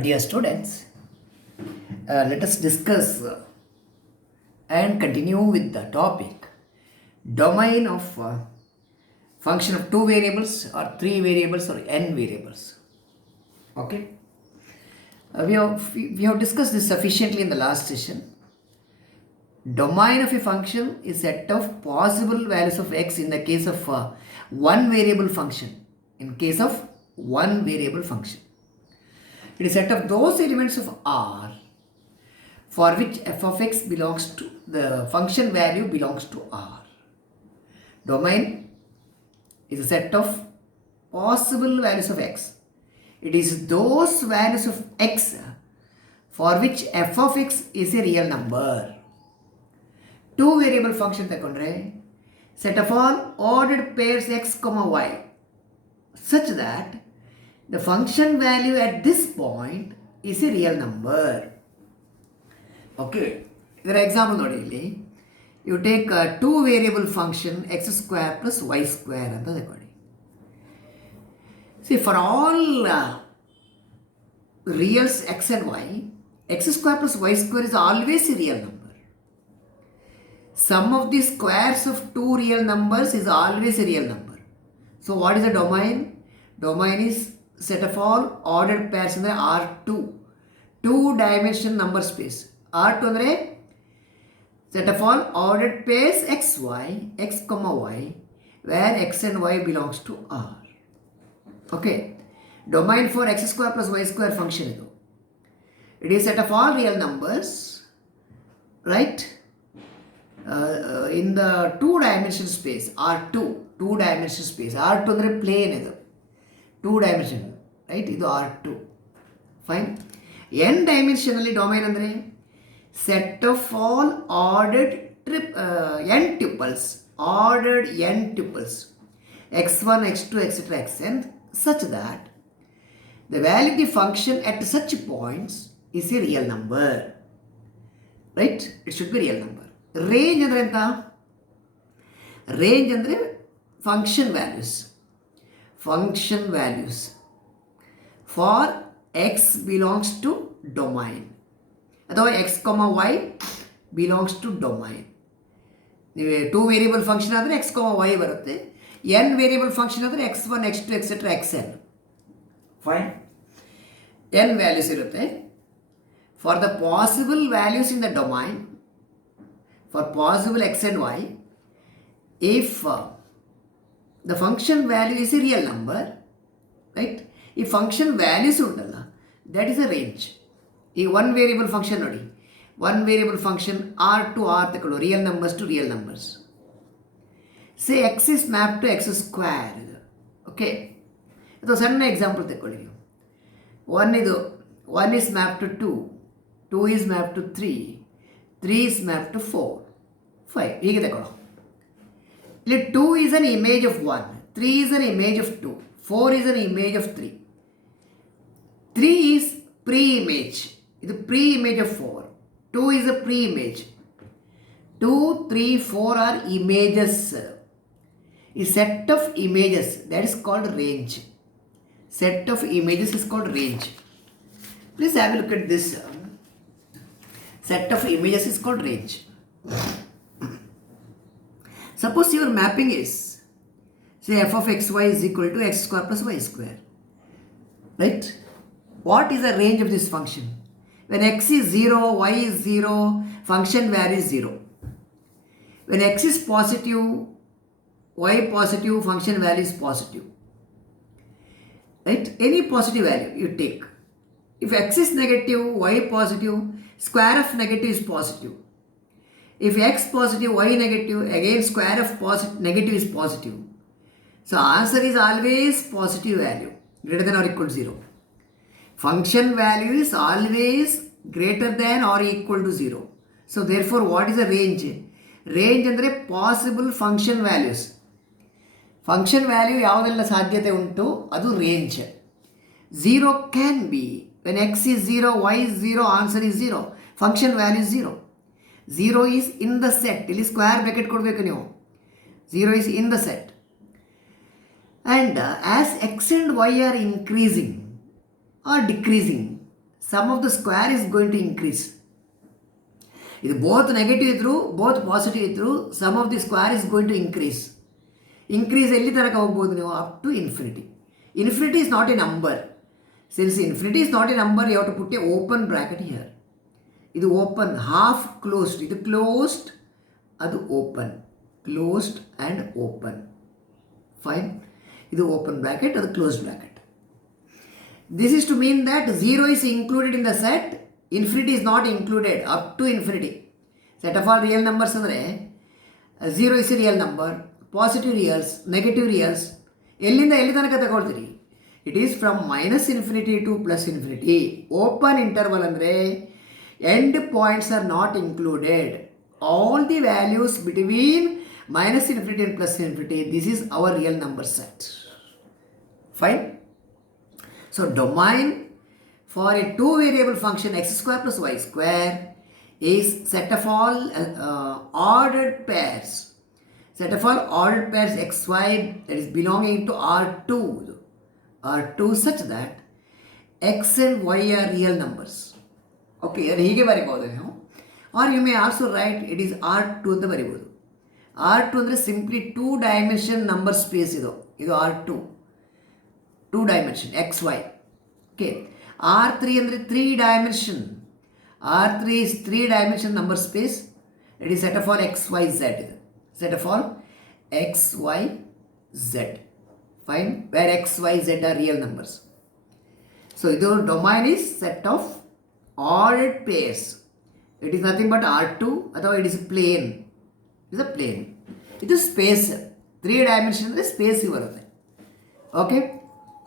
Dear students, let us discuss and continue with the topic domain of function of two variables or three variables or n variables. Okay, we have discussed this sufficiently in the last session. Domain of a function is set of possible values of x in the case of one variable function. In case of one variable function, it is set of those elements of R for which f of x belongs to the function value belongs to R. Domain is a set of possible values of x. It is those values of x for which f of x is a real number. Two variable function ತಕೊಂಡ್ರೆ set of all ordered pairs x, y such that the function value at this point is a real number. Okay, ಇದರ example ನೋಡಿ ಇಲ್ಲಿ you take two variable function x square plus y square ಅಂತ ತಗೊಳ್ಳಿ. See for all reals x and y, x square plus y square is always a real number. Sum of the squares of two real numbers is always a real number. So what is the domain? Domain is set of all ordered pairs in the R2. Two dimension number space. R2 ಅಂದರೆ set of all ordered pairs xy, x, y, where x and y belongs to R. Okay. Domain for x square plus y square function ಇದು. It is set of all real numbers, right? In the two dimension space R2, two dimension space R2 ಅಂದರೆ ಪ್ಲೇನ್ ಇದು, two dimension right, ಇದು R2. Fine. n ಡೈಮೆನ್ಷನಲ್ಲಿ domain ಅಂದರೆ set of all ordered n tuples, ordered n tuples x1, x2, etc., xn such that the value of the function at such points is a real number. Right? It should be real number. Range ಅಂದರೆ ಎಂತ? Range ಅಂದರೆ function values for x belongs to domain ಅಥವಾ x, y belongs to domain. ನೀವು two variable function ಆದರೆ x, y ಬರುತ್ತೆ. N variable function ಆದರೆ x1, x2, etc., xn. Fine. N values ಇರುತ್ತೆ. For the possible values in the domain, for possible x and y, if the function value is a real number, right? If function values ಉಂಟಲ್ಲ, that is a range. ಈ one variable function ನೋಡಿ, one variable function R to R ತಗೊಳ್ಳೋ, real numbers to real numbers. Say x is map to x square ಇದು. Okay, ಅಥವಾ ಸಣ್ಣ example ತಗೊಳ್ಳಿ ನೀವು. One is map to two, two is map to three, 3 is mapped to 4, 5 ಹೀಗೆ ತಗೊಳ್ಳೋ. ಇಲ್ಲಿ 2 is an image of 1, 3 is an image of 2, 4 is an image of 3. 3 is pre-image, ಇದು pre-image of 4, 2 is a pre-image. 2, 3, 4 are images. A set of images, that is called range. Set of images is called range. Please have a look at this. Set of images is called range. Suppose your mapping is, say f of xy is equal to x square plus y square. Right? What is the range of this function? When x is 0, y is 0, function value is 0. When x is positive, y positive, function value is positive. Right? Any positive value you take. If x is negative, y positive, square of negative is positive. If x positive, y negative, again square of negative is positive. So answer is always positive value, greater than or equal to 0. Function value is always greater than or equal to 0. So therefore what is the range? Range ಅಂದರೆ possible function values. Function value ಯಾವುದೆಲ್ಲ ಸಾಧ್ಯತೆ ಉಂಟು ಅದು ರೇಂಜ್. 0 can be when x is 0, y is 0, answer is 0. Function value is 0. 0 is in the set. ಇಲ್ಲಿ square bracket ಕೊಡಬೇಕು ನೀವು. 0 is in the set. And as x and y are increasing or decreasing, sum of the square is going to increase. ಇದು both negative ಇದ್ರು both positive ಇದ್ರು sum of the square is going to increase ಎಲ್ಲಿ ತನಕ ಹೋಗ್ಬೋದು ನೀವು up to infinity. Infinity is not a number. Since infinity is not a number, you have to put a open bracket here. ಇದು open, half closed, ಇದು closed, ಅದು open, closed and open. Fine. ಇದು open bracket, ಅದು closed bracket. This is to mean that 0 is included in the set, infinity is not included up to infinity. Set of all real numbers ಅಂದರೆ 0 is a real number, positive reals, negative reals, ಎಲ್ಲಿಂದ ಎಲ್ಲಿ ತನಕ ತಗೊಳ್ತೀರಿ? It is from minus infinity to plus infinity. Open interval ಅಂದರೆ end points are not included. All the values between minus infinity and plus infinity, this is our real number set. Fine. So domain for a two variable function x square plus y square is set of all ordered pairs. Set of all ordered pairs xy that is belonging to R2 such that x and y are real numbers. Okay, ಹೀಗೆ ಬರೀಬಹುದು ನೀವು. Or you may also write it is R2 ಅಂತ ಬರೀಬಹುದು. R2 ಅಂದರೆ ಸಿಂಪ್ಲಿ 2 dimension number space. ಇದು R2 2 dimension XY. Okay. R3 ಅಂದರೆ 3 dimension. R3 is 3 dimension number space. It is set of all XYZ. ಇದು set of all XYZ. Fine. Where XYZ are real numbers. So ಇದು domain is set of ordered pairs. It is nothing but R2 ಅಥವಾ it is plane. Is a plane. ಇದು space 3 dimension ಅಂದರೆ space ಬರುತ್ತೆ. Okay.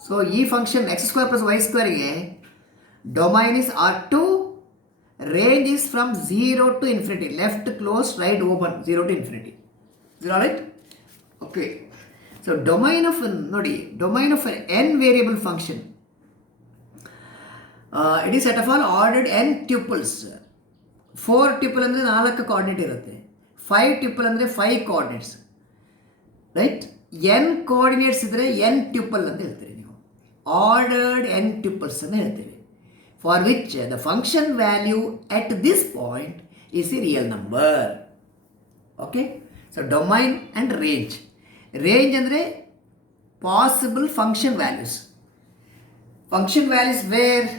So ಈ function x square plus y ಸ್ಕ್ವೇರ್ಗೆ domain is R2, range is from 0 to infinity, left close, right open, 0 to infinity. Is all right? Okay. So domain of ನೋಡಿ, domain of n variable function it is set of all ordered n tuples. 4 tuple ಅಂದರೆ 4 coordinate ಇರುತ್ತೆ. 5 tuple ಅಂದರೆ 5 coordinates. Right? n coordinates ಇದ್ದರೆ n tuple ಅಂತ ಹೇಳ್ತೀರಿ ನೀವು. Ordered n tuples ಅಂತ ಹೇಳ್ತೀವಿ. For which the function value at this point is a real number. Okay. So domain and range. Range ಅಂದರೆ possible function values. Function values where?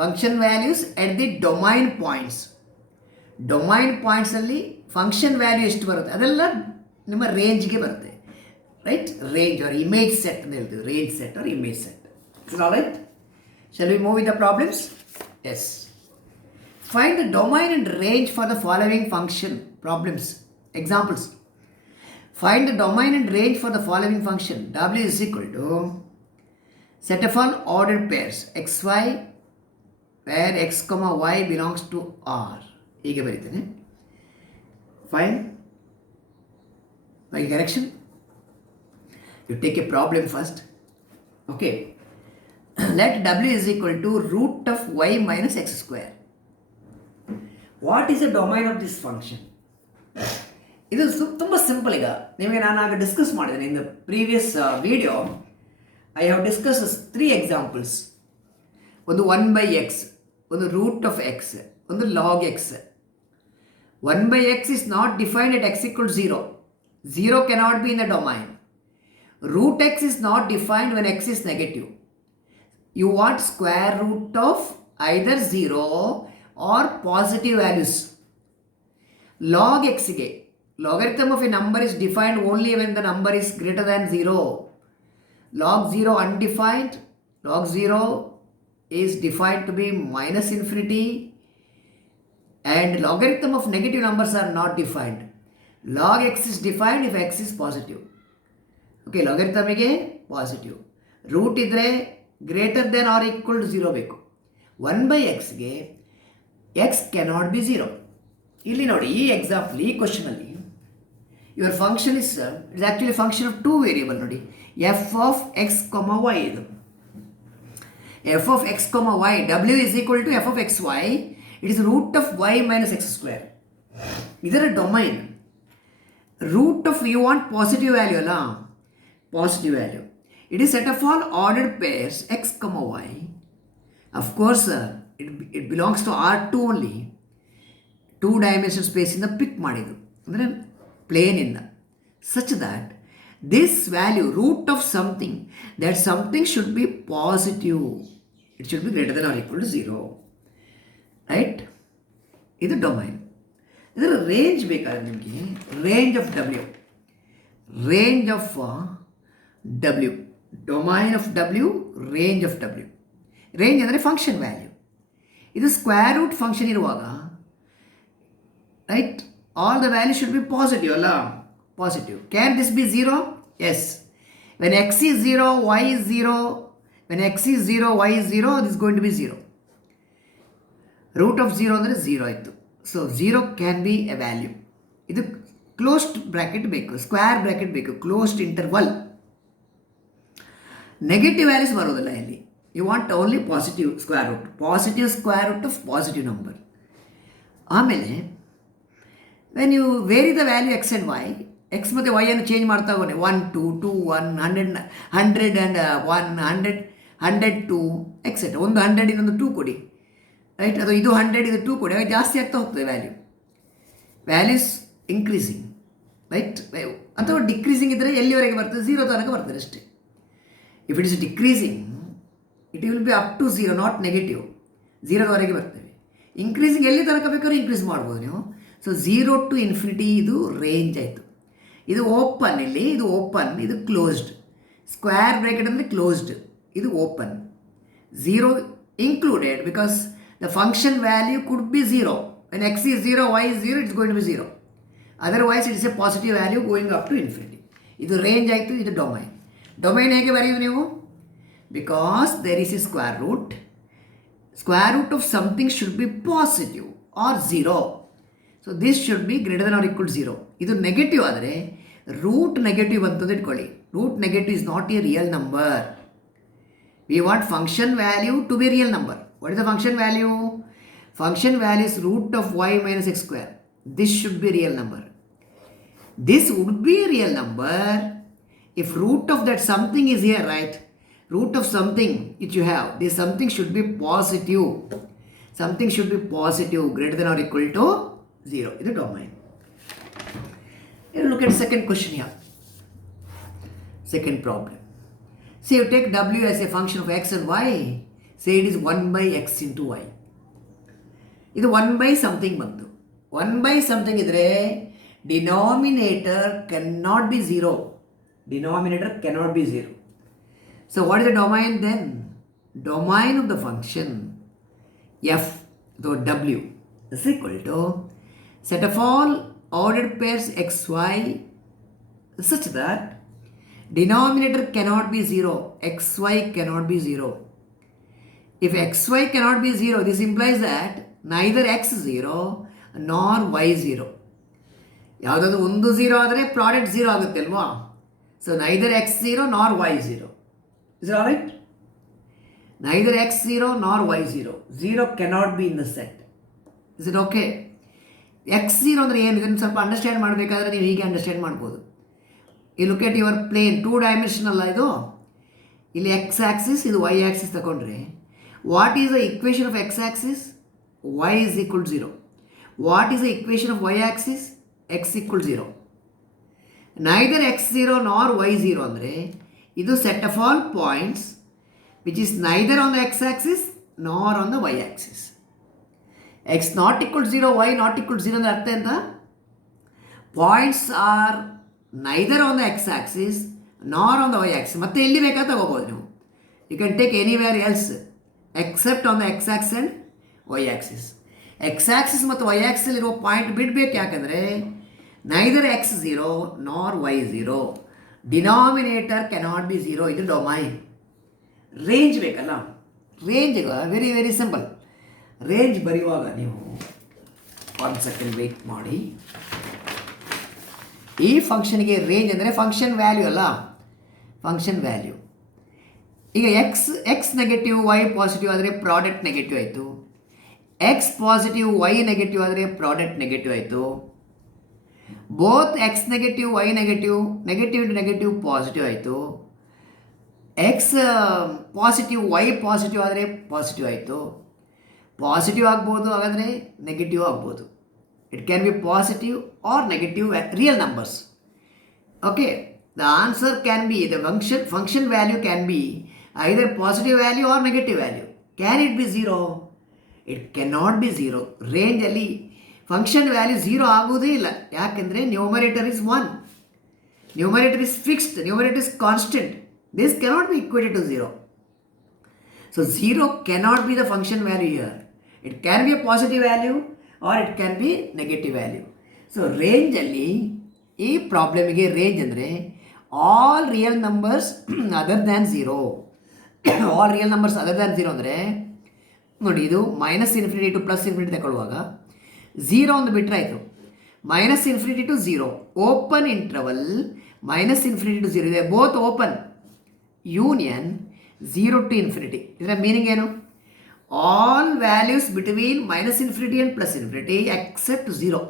Function values at the domain points. Domain ಪಾಯಿಂಟ್ಸಲ್ಲಿ function value ಎಷ್ಟು ಬರುತ್ತೆ ಅದೆಲ್ಲ ನಿಮ್ಮ ರೇಂಜ್ಗೆ ಬರುತ್ತೆ. Right? Range or image set ಅಂತ ಹೇಳ್ತೀವಿ. Range set or image set. It's all right? Shall we move with the problems? Yes. Find the domain and range for the following function. Problems. Examples. Find the domain and range for the following function. W is equal to set of all ordered pairs xy where x comma y belongs to R. ಹೀಗೆ ಬರೀತೇನೆ. Fine. My correction. You take a problem first. Okay. Let w is equal to root of y minus x square. What is the domain of this function? ಇದು ತುಂಬ ಸಿಂಪಲ್. ಈಗ ನಿಮಗೆ ನಾನು ಆಗ ಡಿಸ್ಕಸ್ ಮಾಡಿದ್ದೇನೆ in the previous video. I have discuss 3 ಎಕ್ಸಾಂಪಲ್ಸ್. ಒಂದು 1/x, ಒಂದು root of X, ಒಂದು log X. 1/x is not defined at x equals 0. 0 cannot be in the domain. Root x is not defined when x is negative. You want square root of either 0 or positive values. Log x ಗೆ logarithm of a number is defined only when the number is greater than 0. Log 0 undefined. Log 0 is defined to be minus infinity. And logarithm of negative numbers are not defined. Log x is defined if x is positive. Okay, logarithm ಗೆ positive. Root ಇದ್ರೆ greater than or equal to 0 ಬೇಕು. 1/x ಗೆ x cannot be 0. ಇಲ್ಲಿ ನೋಡಿ, ಈ example, ಈ ಕ್ವಶನಲ್ಲಿ your function is it's actually function of 2 variable. ನೋಡಿ, f of x, y ಇದು. f of x, y, w is equal to f of xy. It is root of y minus x square. ಇದರ domain root of, you want positive value ಅಲ್ಲ, positive value. It is set of all ordered pairs x, y. Of course, it belongs to R2 only. 2 dimension ಸ್ಪೇಸಿಂದ pick ಮಾಡಿದ್ದು ಅಂದರೆ ಪ್ಲೇನಿಂದ, such that this value root of something, that something should be positive, it should be greater than or equal to 0, right? ಇದು domain. ಇದರ range ಬೇಕಾದ್ರೆ ನಿಮಗೆ range of W, range of W, domain of W, range of W. Range ಅಂದರೆ function value. ಇದು square root function ಇರುವಾಗ, right, all the value should be positive ಅಲ್ಲ, positive. Can this be 0? Yes. When x is 0, y is 0, when x is 0, y is 0, this is going to be 0. Root of 0 ಅಂದರೆ 0 ಆಯಿತು. So 0 can be a value. ಇದು closed bracket ಬೇಕು, square bracket ಬೇಕು, closed interval. Negative values ಬರೋದಿಲ್ಲ ಇಲ್ಲಿ. You want only positive square root, positive square root of positive number. ಆಮೇಲೆ when you vary the value x and y, x ಮತ್ತು y ಅನ್ನು change ಮಾಡ್ತಾ ಹೋಗಿ 1 2 2 1 100 100 ಆ್ಯಂಡ್ 1 100 100 2 ಎಕ್ಸೆಟ್ರಾ. ಒಂದು 100 ಇನ್ನೊಂದು 2 ಕೊಡಿ, ರೈಟ್? ಅದು ಇದು 100 ಇದು 2 ಕೊಡಿ, ಜಾಸ್ತಿ ಆಗ್ತಾ ಹೋಗ್ತದೆ ವ್ಯಾಲ್ಯೂ. Values increasing, right? ಅಥವಾ ಡಿಕ್ರೀಸಿಂಗ್ ಇದ್ದರೆ ಎಲ್ಲಿವರೆಗೆ ಬರ್ತದೆ? 0 ತನಕ ಬರ್ತದೆ ಅಷ್ಟೇ. If it is decreasing, it will be up to 0, not negative. 0ವರೆಗೆ ಬರ್ತೇವೆ. ಇನ್ಕ್ರೀಸಿಂಗ್ ಎಲ್ಲಿ ತನಕ ಬೇಕಾದ್ರೂ ಇನ್ಕ್ರೀಸ್ ಮಾಡ್ಬೋದು ನೀವು. ಸೊ 0 ಟು ಇನ್ಫಿನಿಟಿ ಇದು ರೇಂಜ್ ಆಯಿತು. ಇದು ಓಪನ್, ಇಲ್ಲಿ ಇದು ಓಪನ್, ಇದು ಕ್ಲೋಸ್ಡ್. ಸ್ಕ್ವೇರ್ ಬ್ರ್ಯಾಕೆಟ್ ಅಂದರೆ ಕ್ಲೋಸ್ಡ್, ಇದು open. 0 included because the function value could be 0. When x is 0, y is 0, it's going to be 0. Otherwise, it is a positive value going up to infinity. ಇದು range ಆಯಿತು, ಇದು domain. Domain ಹೇಗೆ ಬರೆಯೋದು ನೀವು? Because there is a square root. Square root of something should be positive or 0. So this should be greater than or equal to 0. ಇದು negative ಆದರೆ, root negative ಅಂತಂದು ಇಟ್ಕೊಳ್ಳಿ. Root negative is not a real number. We want function value to be real number. What is the function value? Function value is root of y minus x square. This should be real number. This would be a real number if root of that something is here, right? Root of something which you have, this something should be positive. Something should be positive, greater than or equal to 0. This is the domain. Look at the second question here. Second problem. Say you take w as a function of x and y. Say it is 1 by x into y. ಇದು 1 by something ಬಂತು. 1 by something ಇದ್ರೆ denominator cannot be 0. Denominator cannot be 0. So what is the domain then? Domain of the function f, so w, is equal to set of all ordered pairs xy such that denominator cannot be 0, xy cannot be 0. If xy cannot be 0, this implies that neither x 0 nor y 0. ಯಾವುದಾದ್ರು ಒಂದು 0 ಆದರೆ ಪ್ರಾಡಕ್ಟ್ 0 ಆಗುತ್ತೆ ಅಲ್ವಾ? So neither x 0 ನಾರ್ y 0. Is it alright? Neither x 0 nor y 0. 0 cannot be in the set. Is it okay? x 0 ಅಂದರೆ ಏನು? ಇದನ್ನು ಸ್ವಲ್ಪ ಅಂಡರ್ಸ್ಟ್ಯಾಂಡ್ ಮಾಡಬೇಕಾದ್ರೆ ನೀವು ಹೀಗೆ ಅಂಡರ್ಸ್ಟ್ಯಾಂಡ್ ಮಾಡ್ಬೋದು. ಈ look at your plane, 2 dimensional ಇದು. ಇಲ್ಲಿ ಎಕ್ಸ್ ಆ್ಯಕ್ಸಿಸ್, ಇದು ವೈ ಆ್ಯಕ್ಸಿಸ್ ತಗೊಂಡ್ರೆ, what is the equation of x axis? Y is equal 0. What is the equation of y axis? X equal 0. Neither x 0 nor y 0 ಅಂದರೆ ಇದು set of all points which is neither on the x axis nor on the y axis. X not equal 0, y not equal 0 ಅಂದರೆ ಅರ್ಥ ಎಂತ? Points are neither on the x-axis nor on the y-axis. ಮತ್ತೆ ಎಲ್ಲಿ ಬೇಕಾದ ತಗೋಬೋದು ನೀವು. You can take anywhere else except on the x-axis and y-axis. x-axis ಮತ್ತು y-axis ಇರುವ ಪಾಯಿಂಟ್ ಬಿಡಬೇಕು. ಯಾಕಂದರೆ ನೈದರ್ x 0 ನಾರ್ y 0. Denominator cannot B 0. ಇದು ಡೊಮೈನ್. ರೇಂಜ್ ಬೇಕಲ್ಲ, range very very simple. Range ಬರೆಯುವಾಗ ನೀವು 1 ಸೆಕೆಂಡ್ ವೆಯ್ಟ್ ಮಾಡಿ. ಈ ಫಂಕ್ಷನ್ಗೆ ರೇಂಜ್ ಅಂದರೆ ಫಂಕ್ಷನ್ ವ್ಯಾಲ್ಯೂ ಅಲ್ಲ, ಫಂಕ್ಷನ್ ವ್ಯಾಲ್ಯೂ. ಈಗ ಎಕ್ಸ್ ನೆಗೆಟಿವ್ ವೈ ಪಾಸಿಟಿವ್ ಆದರೆ ಪ್ರಾಡಕ್ಟ್ ನೆಗೆಟಿವ್ ಆಯಿತು. ಎಕ್ಸ್ ಪಾಸಿಟಿವ್ ವೈ ನೆಗೆಟಿವ್ ಆದರೆ ಪ್ರಾಡಕ್ಟ್ ನೆಗೆಟಿವ್ ಆಯಿತು. Both x negative y negative, negative to negative positive ಆಯಿತು. ಎಕ್ಸ್ ಪಾಸಿಟಿವ್ ವೈ ಪಾಸಿಟಿವ್ ಆದರೆ ಪಾಸಿಟಿವ್ ಆಯಿತು. ಪಾಸಿಟಿವ್ ಆಗ್ಬೋದು, ಹಾಗಾದರೆ ನೆಗೆಟಿವ್ ಆಗ್ಬೋದು. It can be positive or negative real numbers. Okay, the answer can be, the function value can be either positive value R negative value. Can it be zero? It can not be zero. ರೇಂಜಲ್ಲಿ function value zero ಆಗುವುದೇ ಇಲ್ಲ. ಯಾಕೆಂದರೆ numerator is 1, numerator is fixed, numerator is constant. This cannot be equated to zero. So zero cannot be the function value here. It can be a positive value or it can be negative value. So ರೇಂಜಲ್ಲಿ ಈ ಪ್ರಾಬ್ಲಮಿಗೆ range ಅಂದರೆ all real numbers other than zero. All real numbers other than zero ಅಂದರೆ ನೋಡಿ, ಇದು -∞ ಟು +∞ ತಗೊಳ್ಳುವಾಗ ಝೀರೋ ಒಂದು ಬಿಟ್ಟರೆ ಆಯಿತು. -∞ To zero, open interval -∞ to zero ಇದೆ, ಬೋತ್ ಓಪನ್. Union 0 to ∞. ಇದರ ಮೀನಿಂಗ್ ಏನು? ಆಲ್ ವ್ಯಾಲ್ಯೂಸ್ ಬಿಟ್ವೀನ್ -∞ and +∞ except 0.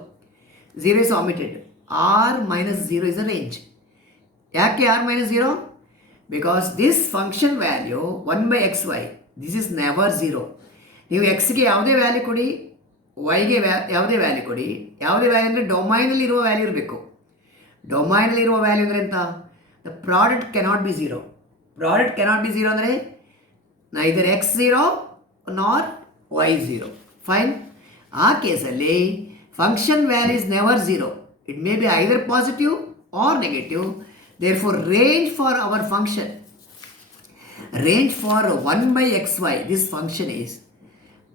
0 is omitted. R minus 0 is a range. ಯಾಕೆ R minus 0? Because this function value 1/xy, this is never 0. ನೀವು ಎಕ್ಸ್ಗೆ ಯಾವುದೇ ವ್ಯಾಲ್ಯೂ ಕೊಡಿ, ವೈಗೆ ಯಾವುದೇ ವ್ಯಾಲ್ಯೂ ಕೊಡಿ, ಯಾವುದೇ ವ್ಯಾಲ್ಯೂ ಅಂದರೆ ಡೊಮೈನಲ್ಲಿರುವ ವ್ಯಾಲ್ಯೂ ಇರಬೇಕು. ಡೊಮೈನಲ್ಲಿರುವ ವ್ಯಾಲ್ಯೂ ಅಂದರೆ ಅಂತ, the product cannot be zero. Product cannot be zero ಅಂದರೆ neither x0 nor y0. Fine. ಆ ಕೇಸಲ್ಲಿ function value is never zero. It may be either positive or negative. Therefore range for our function, range for 1/xy, this function is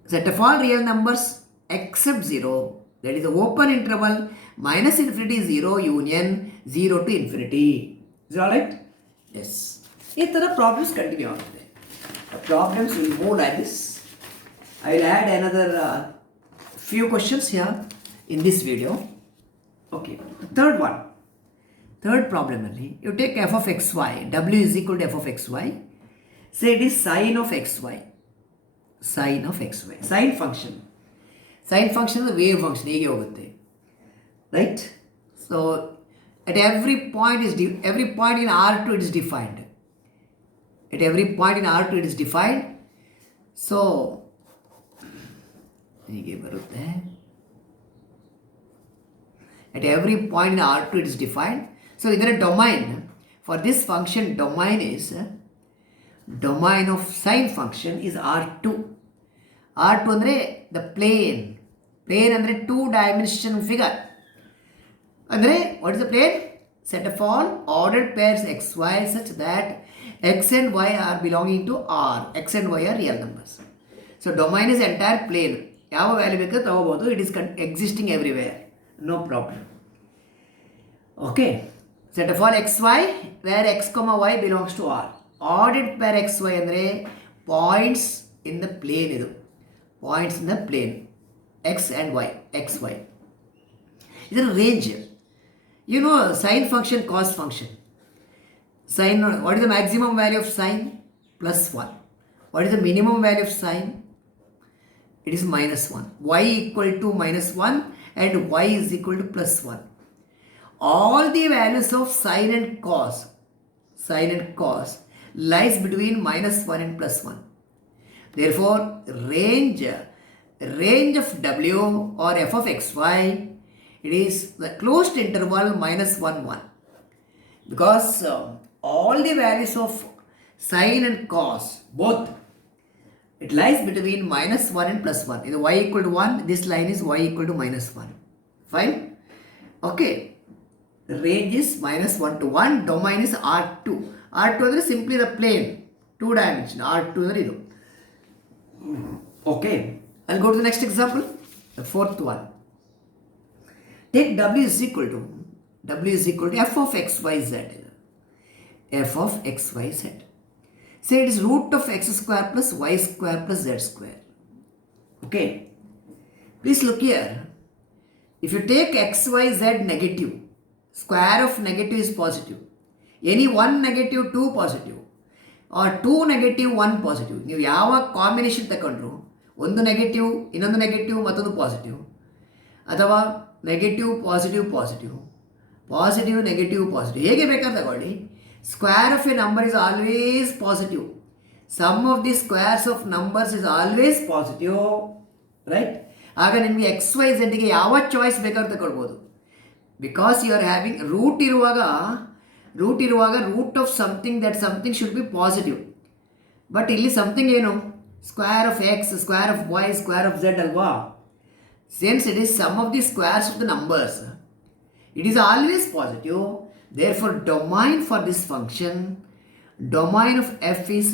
set of all real numbers except 0, that is the open interval -∞ 0 union 0 to infinity. Is it alright? Yes. ಈ ಥರ problems continue ಆಗ್ತದೆ. Problems will move like this. I will add another few questions here in this video. Okay, the third one. Third problem ಅಲ್ಲಿ you take f of xy, w is equal to f of xy. Say it is sine of xy. Sine of xy. Sine function. Sine function is a wave function. ಹೇಗೆ ಹೋಗುತ್ತೆ, right? So at every point in R2 it is defined. At every point in R2 it is defined. So ಹೇಗೆ ಬರುತ್ತೆ? At every point in R2 it is defined. So ಇದರ domain for this function, domain of sine function is R2. R2 ಅಂದರೆ the plane ಅಂದರೆ 2-dimension figure. ಅಂದರೆ what is the plane? Set of all ordered pairs xy such that x and y are belonging to R. X and y are real numbers. So domain is entire plane. ಯಾವ ವ್ಯಾಲ್ಯೂ ಬೇಕಾದ್ರೆ ತಗೋಬೋದು. It is existing everywhere. No problem. Okay. Set of all xy where x, y belongs to R. Ordered pair xy ಅಂದರೆ points in the plane. ಇದು points in the plane x and y, xy. ಇದರ range, you know sine function, cos function. Sine, what is the maximum value of sine? +1. What is the minimum value of sine? It is -1. Y equal to -1 and y is equal to +1. All the values of sine and cos lies between -1 and +1. Therefore, range of w or f of xy, it is the closed interval -1, 1. Because all the values of sine and cos, both, it lies between -1 and +1. If y equal to 1, this line is y equal to -1. Fine? Okay. The range is -1 to 1. Domain is R2. R2 ಅಂದರೆ simply the plane, 2-dimension. R2 ಅಂದರೆ ಇದು. Okay. I'll go to the next example, the fourth one. Take w is equal to f of xyz. F of xyz. Say it is root of x square plus y square plus z square. Okay. Please look here. If you take xyz negative, square of negative is positive. Any one negative, 2 positive, or 2 negative, 1 positive. ನೀವು ಯಾವ ಕಾಂಬಿನೇಷನ್ ತಗೊಂಡ್ರು, ಒಂದು ನೆಗೆಟಿವ್ ಇನ್ನೊಂದು ನೆಗೆಟಿವ್ ಮತ್ತೊಂದು ಪಾಸಿಟಿವ್, ಅಥವಾ negative positive negative positive, ಹೇಗೆ ಬೇಕಾದ್ರೆ ತಗೊಳ್ಳಿ. Square of a number is always positive. Sum of the squares of numbers is always positive. Right. ಆಗ ನಿಮಗೆ ಎಕ್ಸ್ ವೈ ಝೆಡ್ಗೆ ಯಾವ ಚಾಯ್ಸ್ ಬೇಕಾದ್ರೂ ತಗೊಳ್ಬೋದು. Because you are having root ಇರುವಾಗ root of something that something should be positive. But ಇಲ್ಲಿ something ಏನು? Square of x, square of y, square of z ಅಲ್ವಾ? Since it is sum of the squares of the numbers, it is always positive. Therefore domain for this function, domain of f is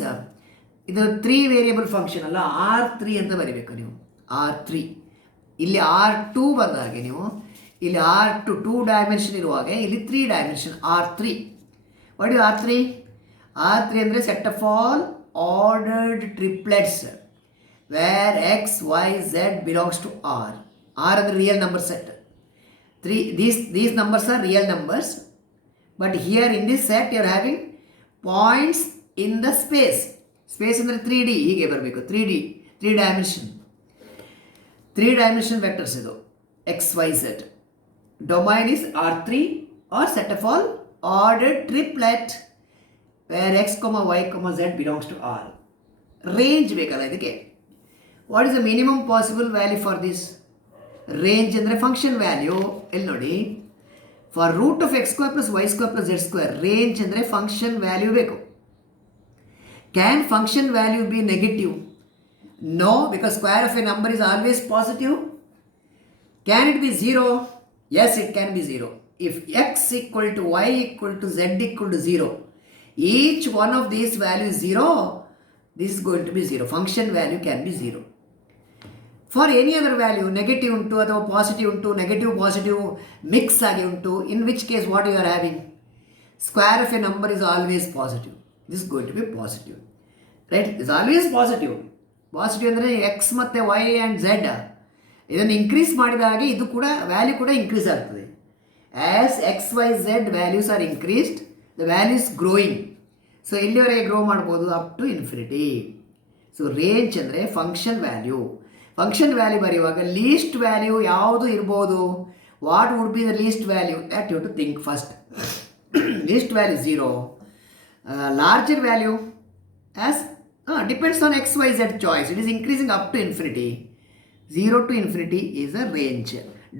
ಇದು 3 variable function ಅಲ್ಲ, R3 ಅಂತ ಬರೀಬೇಕು ನೀವು. R3 ಇಲ್ಲಿ R2 ಬಂದಾಗೆ ನೀವು ಇಲ್ಲಿ R2 2 ಡೈಮೆನ್ಷನ್ ಇರುವಾಗ ಇಲ್ಲಿ 3 dimension R3. What is R3? R3 ಅಂದರೆ set of all ordered triplets where x y z belongs to R. R ಅಂದರೆ real number set. These numbers are real numbers, but here in this set you are having points in the space. Space ಅಂದರೆ 3D ಹೀಗೆ ಬರಬೇಕು. 3D 3 dimension vectors ಇದು x y z. Domain is R3 or set of all ordered triplet where x, y, z belongs to R. Range ಬೇಕಲ್ಲ ಇದಕ್ಕೆ. What is the minimum possible value for this? Range ಅಂದರೆ function value. ಇಲ್ಲಿ ನೋಡಿ, for root of x square plus y square plus z square, range ಅಂದರೆ function value ಬೇಕು. Can function value be negative? No, because square of a number is always positive. Can it be zero? Yes, it can be zero. If x equal to y equal to z equal to zero, each one of these value is zero, this is going to be zero. Function value can be zero. For any other value negative ಉಂಟು ಅಥವಾ positive ಉಂಟು, negative positive mix ಆಗಿ ಉಂಟು, in which case what you are having? Square of a number is always positive. This going to be positive, right? Is always positive. Positive ಅಂದರೆ x ಮತ್ತು y and z ಇದನ್ನು increase ಮಾಡಿದಾಗೆ ಇದು ಕೂಡ value ಕೂಡ increase ಆಗ್ತದೆ. As x y z values are increased, the value is growing. So ಇಲ್ಲಿವರೆಗೆ grow ಮಾಡ್ಬೋದು up to infinity. So range ಅಂದರೆ ಫಂಕ್ಷನ್ ವ್ಯಾಲ್ಯೂ. ಫಂಕ್ಷನ್ ವ್ಯಾಲ್ಯೂ ಬರೆಯುವಾಗ ಲೀಸ್ಟ್ ವ್ಯಾಲ್ಯೂ ಯಾವುದು ಇರ್ಬೋದು? What would be the least value? That you to think first. Least value zero. Larger value as depends on x y z choice. It is increasing up to infinity. 0 to infinity is a range.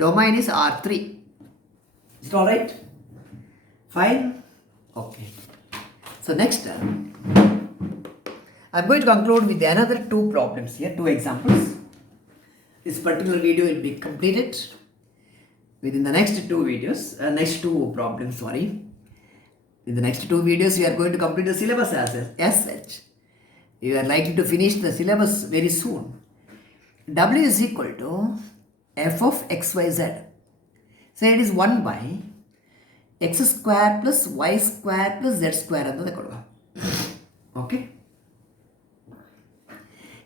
Domain is R3. Is it all right? Fine? Okay. So next, I'm going to conclude with another 2 problems here, 2 examples. This particular video will be completed within the next 2 videos, next 2 problems, sorry. In the next 2 videos, we are going to complete the syllabus as such. You are likely to finish the syllabus very soon. W is equal to f of xyz. So it is 1 by x square plus y square plus z square ಅಂತ ತಗೊಳ್ಳುವ. ಓಕೆ,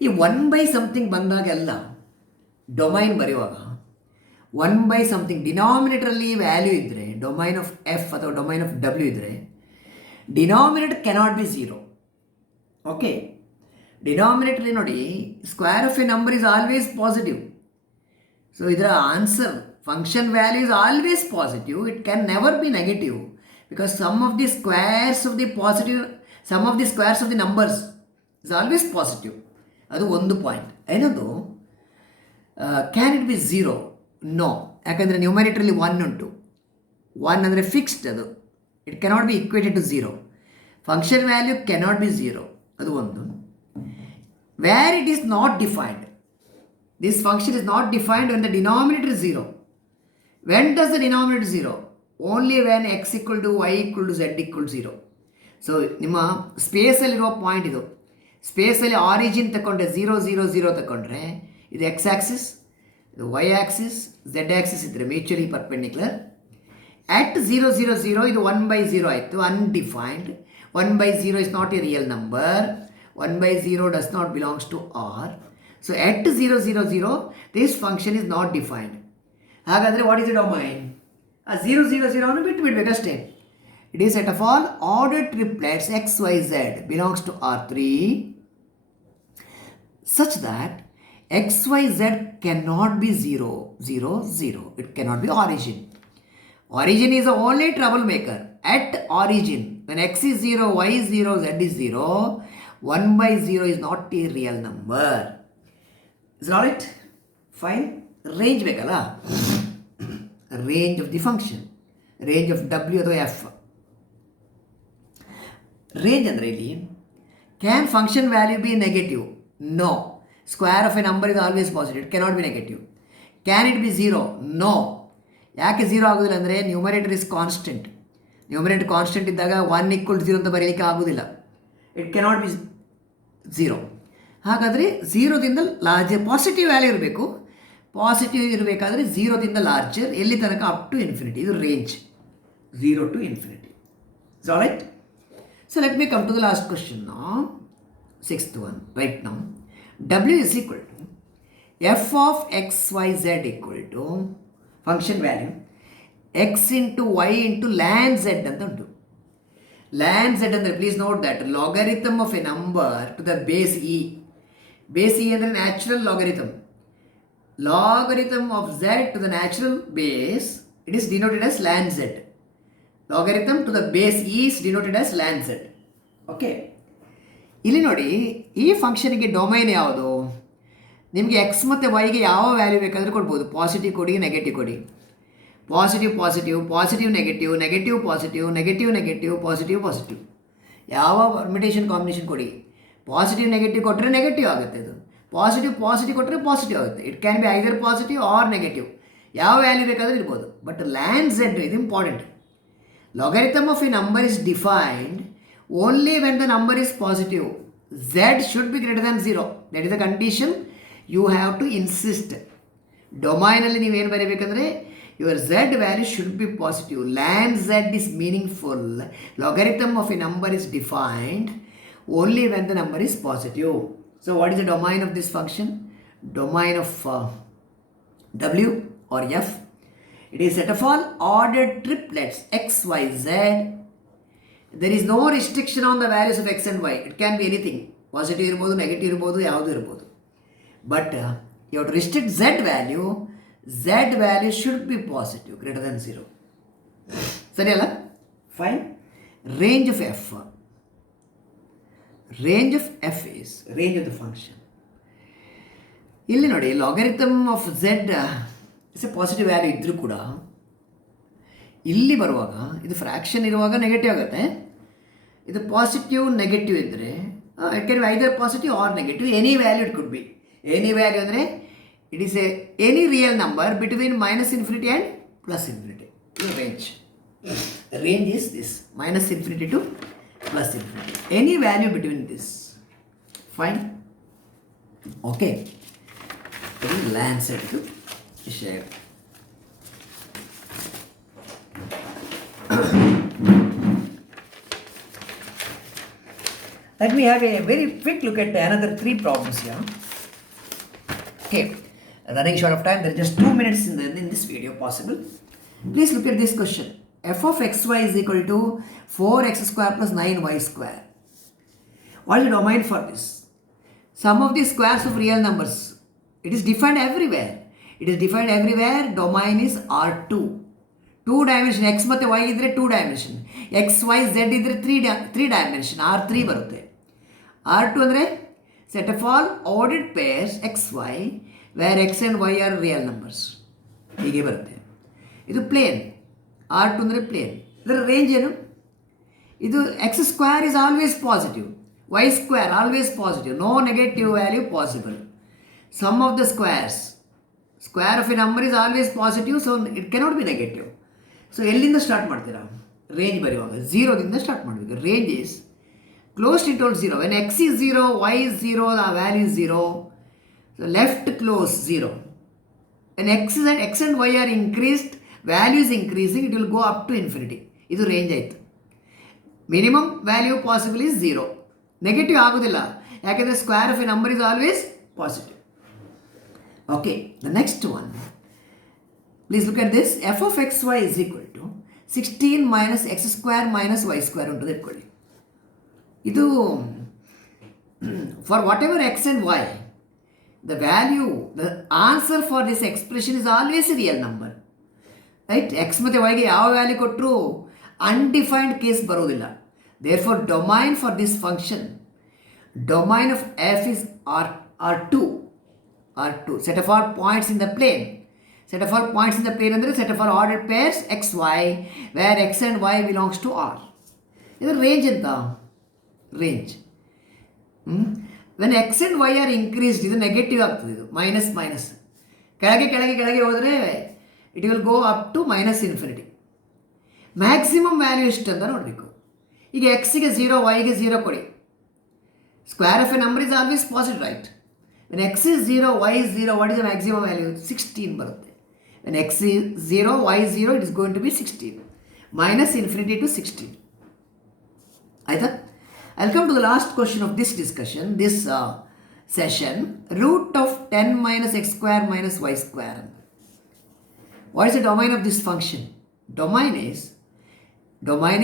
ಈ 1 by something ಬಂದಾಗೆಲ್ಲ ಡೊಮೈನ್ ಬರೆಯುವಾಗ 1 by something ಡಿನಾಮಿನೇಟರಲ್ಲಿ value ಇದ್ದರೆ, domain of f ಅಥವಾ domain of ಡಬ್ಲ್ಯೂ ಇದ್ದರೆ, denominator cannot be zero. Okay, ಡಿನಾಮಿನೇಟರ್ಲಿ ನೋಡಿ, square of a number is always positive. So ಇದರ answer function value is always positive. It can never be negative because sum of the squares of the positive, sum of the squares of the numbers is always positive. ಅದು ಒಂದು point. ಇನ್ನೊಂದು, can it be zero? No, ಯಾಕಂದರೆ ನ್ಯೂಮರೇಟರಲ್ಲಿ 1 ಉಂಟು. 1 ಅಂದರೆ fixed, ಅದು it cannot be equated to zero. Function value cannot be zero, ಅದು ಒಂದು. Where it is not defined, this function is not defined when the denominator is 0. When does the denominator 0? Only when x equal to y equal to z equal to 0. So ನಿಮ್ಮ ಸ್ಪೇಸಲ್ಲಿರೋ ಪಾಯಿಂಟ್ ಇದು. ಸ್ಪೇಸಲ್ಲಿ ಆರಿಜಿನ್ ತಗೊಂಡ್ರೆ 0 0 0 ತಗೊಂಡ್ರೆ ಇದು X axis, ಇದು y Axis, Z Axis ಇದ್ದರೆ mutually perpendicular. At 0 0 0 ಇದು 1/0 ಆಯಿತು, ಅನ್ಡಿಫೈನ್ಡ್. 1/0 is not a real number. 1/0 does not belongs to R. So at 0 0 0 this function is not defined. ಹಾಗಾದರೆ what is the domain? 0 0 0 ಅನ್ನು ಬಿಟ್ಬಿಡ್ಬೇಕಷ್ಟೇ. It is set of all ordered triplets x y z belongs to R3 such that x y z cannot be 0 0 0. It cannot be origin. Origin is the only troublemaker. At origin, when x is 0, y is 0, z is 0, 1/0 is not a real number. Is that it? Fine. Range ಬೇಕಲ್ಲ, range of the function, range of ಡಬ್ಲ್ಯೂ ಅಥವಾ f. Range ಅಂದರೆ ಇಲ್ಲಿ can function value be negative? No. Square of a number is always positive, it cannot be negative. Can it be zero? No. ಯಾಕೆ zero ಆಗೋದಿಲ್ಲ ಅಂದರೆ numerator is constant. Numerator constant ಇದ್ದಾಗ 1 = 0 ಅಂತ ಬರೀಲಿಕ್ಕೆ ಆಗೋದಿಲ್ಲ. It cannot be zero. ಹಾಗಾದರೆ ಝೀರೋದಿಂದ larger positive value ಇರಬೇಕು. ಪಾಸಿಟಿವ್ ಇರಬೇಕಾದ್ರೆ ಝೀರೋದಿಂದ ಲಾರ್ಜರ್, ಎಲ್ಲಿ ತನಕ ಅಪ್ ಟು ಇನ್ಫಿನಿಟಿ. ಇದು ರೇಂಜ್ 0 to infinity. Is all right? So let me come to the last question now. Sixth one right now. W is equal to f of x y z equal to function value x into y into ln z ಅಂತ ಉಂಟು. ln z ಅಂದರೆ please note that logarithm of a number to the base e. Base e ಅಂದರೆ natural logarithm. Logarithm of z to the natural base, it is denoted as ln z. Logarithm to the base e is denoted as ln z. Okay, ಇಲ್ಲಿ ನೋಡಿ ಈ ಫಂಕ್ಷನಿಗೆ ಡೊಮೈನ್ ಯಾವುದು? ನಿಮಗೆ ಎಕ್ಸ್ ಮತ್ತು ವೈಗೆ ಯಾವ ವ್ಯಾಲ್ಯೂ ಬೇಕಾದರೂ ಕೊಡ್ಬೋದು. ಪಾಸಿಟಿವ್ ಕೊಡಿ, ನೆಗೆಟಿವ್ ಕೊಡಿ. Positive positive, positive negative, negative positive, negative negative, positive positive, ಯಾವ ಪರ್ಮಿಟೇಷನ್ ಕಾಂಬಿನೇಷನ್ ಕೊಡಿ. ಪಾಸಿಟಿವ್ ನೆಗೆಟಿವ್ ಕೊಟ್ಟರೆ ನೆಗೆಟಿವ್ ಆಗುತ್ತೆ. ಇದು ಪಾಸಿಟಿವ್ ಪಾಸಿಟಿವ್ ಕೊಟ್ಟರೆ ಪಾಸಿಟಿವ್ ಆಗುತ್ತೆ. It can be either positive or negative, ಯಾವ ವ್ಯಾಲ್ಯೂ ಬೇಕಾದರೂ ಇರ್ಬೋದು. ಬಟ್ ಲ್ಯಾನ್ ಝೆಡ್ ಇದು important. Logarithm of a number is defined only when the number is positive. Z should be greater than 0. That is the condition you have to insist. Domain alli ನೀವು ಏನು ಬರೀಬೇಕಂದ್ರೆ your z value should be positive. Ln z is meaningful. Logarithm of a number is defined only when the number is positive. So what is the domain of this function? Domain of w or f. It is set of all ordered triplets x, y, z. There is no restriction on the values of x and y. It can be anything. Positive irbodu, negative irbodu, yavadu irbodu. But you have to restrict z value. Z value should be positive, greater than 0. Sari alla? Fine. Range of f. Range of f is range of the function. Illi nodi logarithm of z it's A positive value ಇದ್ದರೂ ಕೂಡ ಇಲ್ಲಿ ಬರುವಾಗ ಇದು ಫ್ರ್ಯಾಕ್ಷನ್ ಇರುವಾಗ negative ಆಗುತ್ತೆ. ಇದು positive negative ಇದ್ದರೆ it can be either positive or negative. Any value it could be. Any value ಅಂದರೆ it is any real number between -∞ and +∞. ಇದು range. Range is this -∞ to +∞. Any value between this. Fine. Okay, ಲ್ಯಾನ್ set to share. Let me have a very quick look at another 3 problems here. Okay, running short of time, there are just 2 minutes in this video possible. Please look at this question. F of xy is equal to 4x square plus 9y square. What is the domain for this? Sum of the squares of real numbers. It is defined everywhere. It is defined everywhere. Domain is R2. 2 dimension. X ಮತ್ತು y ಇದ್ದರೆ 2 dimension. X, y, z ಇದ್ದರೆ 3 dimension. R3 ಬರುತ್ತೆ. R2 ಅಂದರೆ set of all ordered pairs x, y where x and y are real numbers. ಹೀಗೆ ಬರುತ್ತೆ. ಇದು plane. R2 ಅಂದರೆ ಪ್ಲೇನ್. ಇದರ ರೇಂಜ್ ಏನು? ಇದು x square is always positive. Y square always positive. No negative value possible. Sum of the squares. Square of a number is always positive, so it cannot be negative. So ಎಲ್ಲಿಂದ start ಮಾಡ್ತೀರಾ? Range ಬರೆಯುವಾಗ 0ದಿಂದ start ಮಾಡಬೇಕು. Range is close to ಟೋಲ್ 0. When x is 0, y is 0, the value is 0. So left close 0. When x and y are increased, value is increasing, it will go up to infinity. ಇದು range ಆಯಿತು. Minimum value possible is 0. ನೆಗೆಟಿವ್ ಆಗೋದಿಲ್ಲ, ಯಾಕೆಂದರೆ square of a number is always positive. Okay, the next one. Please look at this. F of xy is equal to 16 minus x square minus y square ಉಂಟು ಇಟ್ಕೊಳ್ಳಿ. ಇದು for whatever x and y, the value, the answer for this expression is always a real number. Right? x ಮತ್ತು y ಗೆ ಯಾವ ವ್ಯಾಲ್ಯೂ ಕೊಟ್ಟರು undefined case ಬರೋದಿಲ್ಲ. Therefore, domain for this function, domain of f is R2. or 2. Set of all points in the plane. Set of all points in the plane ಅಂದರೆ set of all ordered pairs xy where x and y belongs to R. ಇದು range ಅಂತ range. When x and y are increased ಇದು negative ಆಗ್ತದೆ, ಇದು minus minus ಕೆಳಗೆ ಕೆಳಗೆ ಕೆಳಗೆ ಹೋದರೆ it will go up to minus infinity. Maximum value ಎಷ್ಟು ಅಂತ ನೋಡಬೇಕು. ಈಗ ಎಕ್ಸಿಗೆ 0 ವೈಗೆ 0 ಕೊಡಿ. Square of a number is always positive, right? When x is 0 y is 0 what is the maximum value? 16 ಬರುತ್ತೆ. When x is 0 y 0 it is going to be 16 minus infinity to 16. ಆಯಿತಾ? I'll come to the last question of this discussion, this session. Root of 10 minus x square minus y square. What is the domain of this function? Domain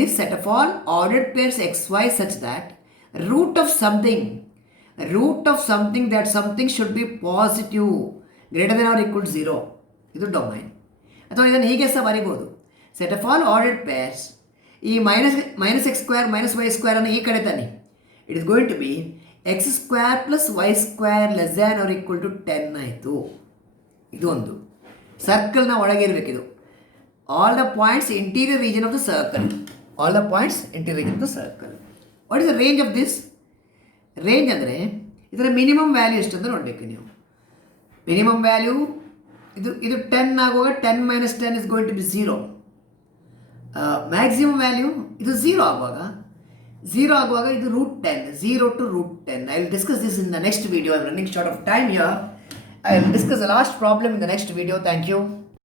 is set of all ordered pairs xy such that root of something that something should be positive greater than or equal to 0. ಇದು ಡೊಮೈನ್. ಅಥವಾ ಇದನ್ನು ಹೀಗೆ ಸಹ ಬರೀಬೋದು. Set of all ordered pairs, ಈ minus x square minus y ಸ್ಕ್ವೇರನ್ನು ಈ ಕಡೆ ತಾನೆ, it is going to be x square plus y square less than or equal to 10 ಆಯಿತು. ಇದು ಒಂದು ಸರ್ಕಲ್ನ ಒಳಗೆ ಇರಬೇಕಿದು. All the points interior region of the circle. All the points interior region of the circle. What is the range of this? Range ಅಂದರೆ ಇದರ minimum value ಎಷ್ಟು ಅಂತ ನೋಡಬೇಕು ನೀವು. ಮಿನಿಮಮ್ ವ್ಯಾಲ್ಯೂ ಇದು 10 ಆಗುವಾಗ 10 minus 10 is going to be 0. Maximum value ಇದು 0 ಆಗುವಾಗ ಇದು √10, 0 to √10. I will discuss this in the next video. I am running short of time here. I will discuss the last problem in the next video. Thank you.